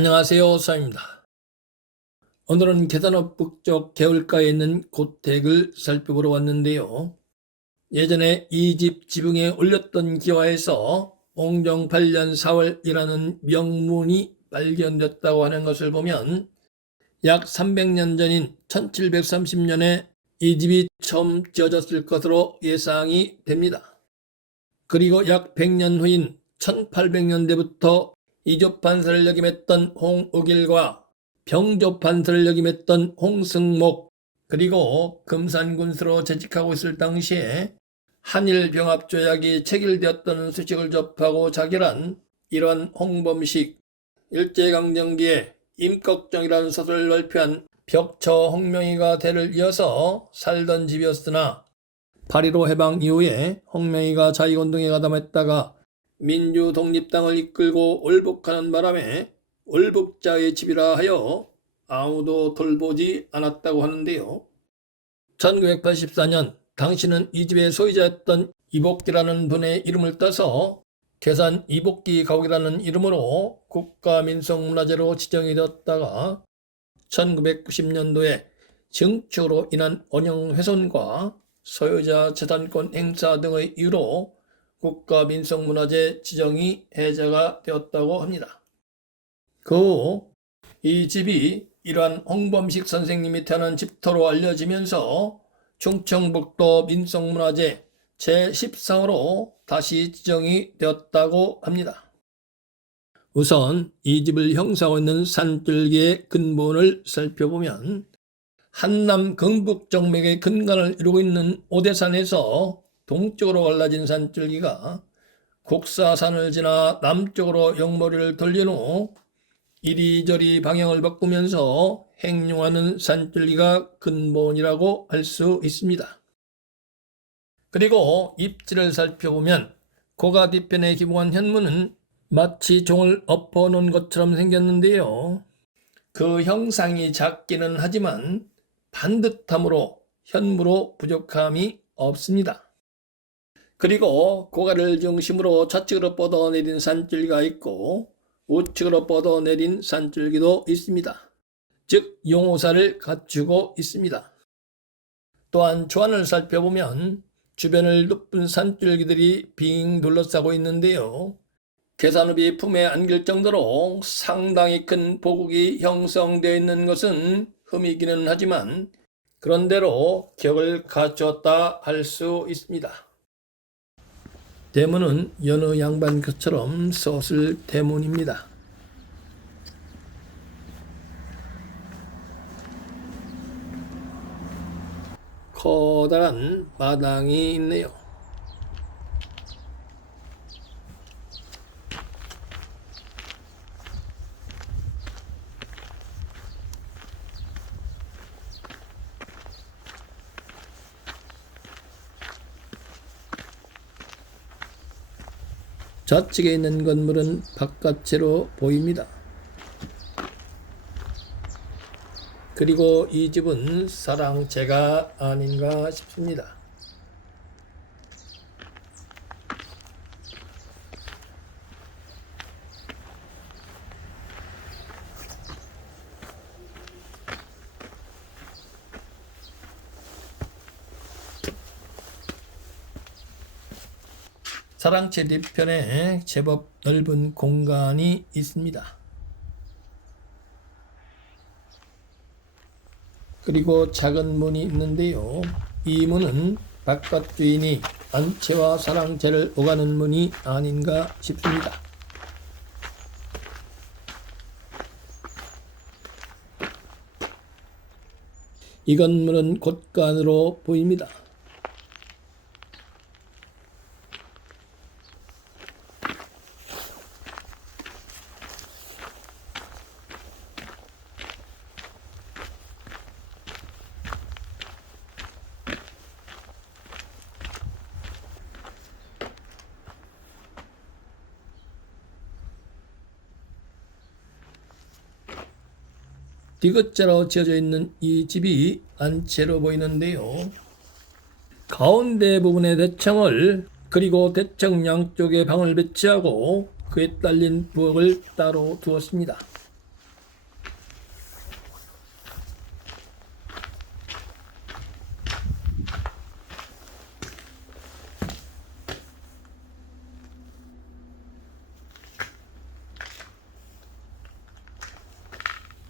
안녕하세요, 수아입니다. 오늘은 계단읍 북쪽 개울가에 있는 고택을 살펴보러 왔는데요. 예전에 이 집 지붕에 올렸던 기와에서 옹정 8년 4월이라는 명문이 발견됐다고 하는 것을 보면 약 300년 전인 1730년에 이 집이 처음 지어졌을 것으로 예상이 됩니다. 그리고 약 100년 후인 1800년대부터 이조판서를 역임했던 홍옥일과 병조판서를 역임했던 홍승목, 그리고 금산군수로 재직하고 있을 당시에 한일병합조약이 체결되었다는 소식을 접하고 자결한 이러한 홍범식, 일제강점기에 임꺽정이라는 소설을 발표한 벽처 홍명희가 대를 이어서 살던 집이었으나 8.15 해방 이후에 홍명희가 자익운동에 가담했다가 민주독립당을 이끌고 월북하는 바람에 월북자의 집이라 하여 아무도 돌보지 않았다고 하는데요. 1984년 당시는 이 집의 소유자였던 이복기라는 분의 이름을 따서 계산 이복기 가옥이라는 이름으로 국가민속문화재로 지정이 되었다가 1990년도에 증축으로 인한 원형훼손과 소유자 재산권 행사 등의 이유로 국가민속문화재 지정이 해제가 되었다고 합니다. 그 후 이 집이 이러한 홍범식 선생님이 태어난 집터로 알려지면서 충청북도 민속문화재 제14호로 다시 지정이 되었다고 합니다. 우선 이 집을 형성하고 있는 산줄기의 근본을 살펴보면 한남 경북정맥의 근간을 이루고 있는 오대산에서 동쪽으로 갈라진 산줄기가 곡사산을 지나 남쪽으로 영머리를 돌린 후 이리저리 방향을 바꾸면서 행용하는 산줄기가 근본이라고 할 수 있습니다. 그리고 입지를 살펴보면 고가 뒤편에 기봉한 현문은 마치 종을 엎어놓은 것처럼 생겼는데요. 그 형상이 작기는 하지만 반듯함으로 현무로 부족함이 없습니다. 그리고 고가를 중심으로 좌측으로 뻗어내린 산줄기가 있고 우측으로 뻗어내린 산줄기도 있습니다. 즉 용호사를 갖추고 있습니다. 또한 조안을 살펴보면 주변을 높은 산줄기들이 빙 둘러싸고 있는데요. 계산읍이 품에 안길 정도로 상당히 큰 보국이 형성되어 있는 것은 흠이기는 하지만 그런대로 격을 갖추었다 할 수 있습니다. 대문은 여느 양반것처럼 섰을 대문입니다. 커다란 마당이 있네요. 좌측에 있는 건물은 바깥으로 보입니다. 그리고 이 집은 사랑채가 아닌가 싶습니다. 사랑채 뒤편에 제법 넓은 공간이 있습니다. 그리고 작은 문이 있는데요. 이 문은 바깥 주인이 안채와 사랑채를 오가는 문이 아닌가 싶습니다. 이 건물은 곳간으로 보입니다. 디귿자로 지어져 있는 이 집이 안채로 보이는데요. 가운데 부분의 대청을 그리고 대청 양쪽에 방을 배치하고 그에 딸린 부엌을 따로 두었습니다.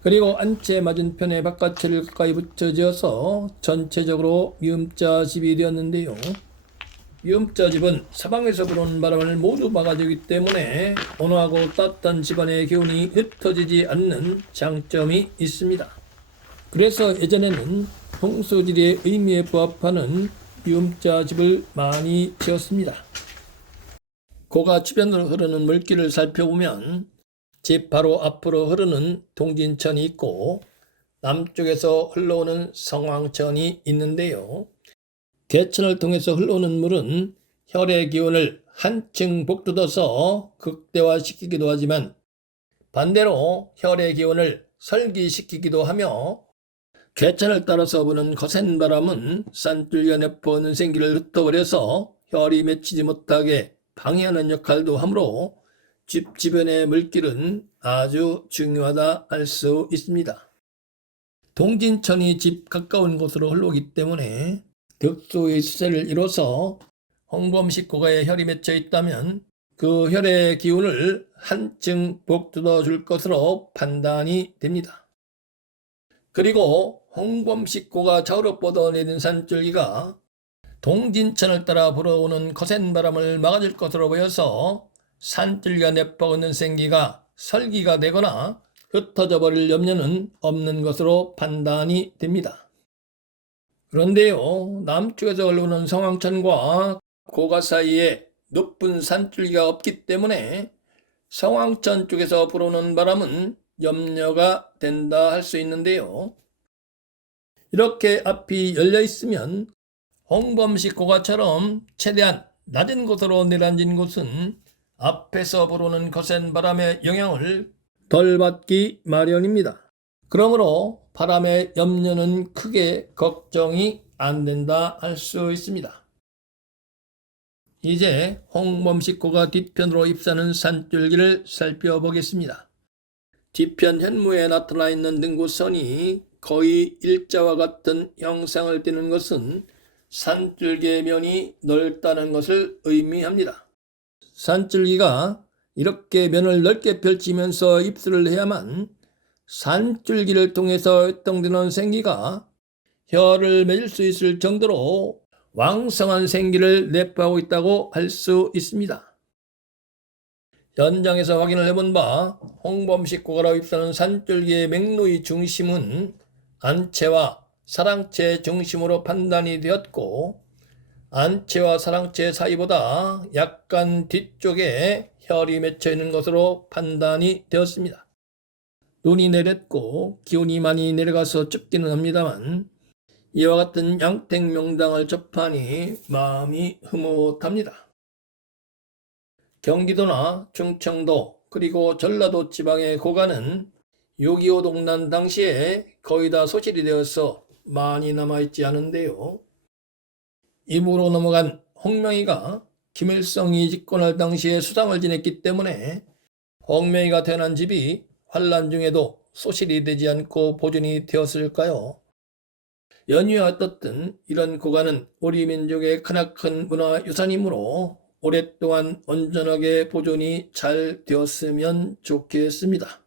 그리고 안채 맞은편에 바깥을 가까이 붙여지어서 전체적으로 미음자 집이 되었는데요. 미음자 집은 사방에서 불어오는 바람을 모두 막아주기 때문에 온화하고 따뜻한 집안의 기운이 흩어지지 않는 장점이 있습니다. 그래서 예전에는 풍수지리의 의미에 부합하는 미음자 집을 많이 지었습니다. 고가 주변으로 흐르는 물길을 살펴보면 집 바로 앞으로 흐르는 동진천이 있고 남쪽에서 흘러오는 성황천이 있는데요. 대천을 통해서 흘러오는 물은 혈의 기운을 한층 복돋아서 극대화시키기도 하지만 반대로 혈의 기운을 설기시키기도 하며 괴천을 따라서 부는 거센 바람은 산줄기가 내포하는 생기를 흩어버려서 혈이 맺히지 못하게 방해하는 역할도 하므로 집 주변의 물길은 아주 중요하다 할 수 있습니다. 동진천이 집 가까운 곳으로 흘러오기 때문에 득수의 수세를 이뤄서 홍범식 고가에 혈이 맺혀 있다면 그 혈의 기운을 한층 복돋아 줄 것으로 판단이 됩니다. 그리고 홍범식 고가 좌우로 뻗어내린 산줄기가 동진천을 따라 불어오는 거센 바람을 막아줄 것으로 보여서 산줄기가 내뻐오는 생기가 설기가 되거나 흩어져 버릴 염려는 없는 것으로 판단이 됩니다. 그런데요, 남쪽에서 흘러오는 성황천과 고가 사이에 높은 산줄기가 없기 때문에 성황천 쪽에서 불어오는 바람은 염려가 된다 할 수 있는데요. 이렇게 앞이 열려 있으면 홍범식 고가처럼 최대한 낮은 곳으로 내려앉은 곳은 앞에서 불어오는 거센 바람의 영향을 덜 받기 마련입니다. 그러므로 바람의 염려는 크게 걱정이 안 된다 할 수 있습니다. 이제 홍범식 고가 뒤편으로 휩싸는 산줄기를 살펴보겠습니다. 뒤편 현무에 나타나 있는 등구선이 거의 일자와 같은 형상을 띠는 것은 산줄기의 면이 넓다는 것을 의미합니다. 산줄기가 이렇게 면을 넓게 펼치면서 입술을 해야만 산줄기를 통해서 활동되는 생기가 혈을 맺을 수 있을 정도로 왕성한 생기를 내포하고 있다고 할 수 있습니다. 현장에서 확인을 해본 바 홍범식 고가로 휩싸는 산줄기의 맥루의 중심은 안채와 사랑채 중심으로 판단이 되었고 안채와 사랑채 사이보다 약간 뒤쪽에 혈이 맺혀 있는 것으로 판단이 되었습니다. 눈이 내렸고 기운이 많이 내려가서 춥기는 합니다만 이와 같은 양택명당을 접하니 마음이 흐뭇합니다. 경기도나 충청도 그리고 전라도 지방의 고가는 6.25 동란 당시에 거의 다 소실이 되어서 많이 남아있지 않은데요. 임으로 넘어간 홍명희가 김일성이 집권할 당시에 수상을 지냈기 때문에 홍명희가 태어난 집이 환란 중에도 소실이 되지 않고 보존이 되었을까요? 연유와 어떻든 이런 고가는 우리 민족의 크나큰 문화유산이므로 오랫동안 온전하게 보존이 잘 되었으면 좋겠습니다.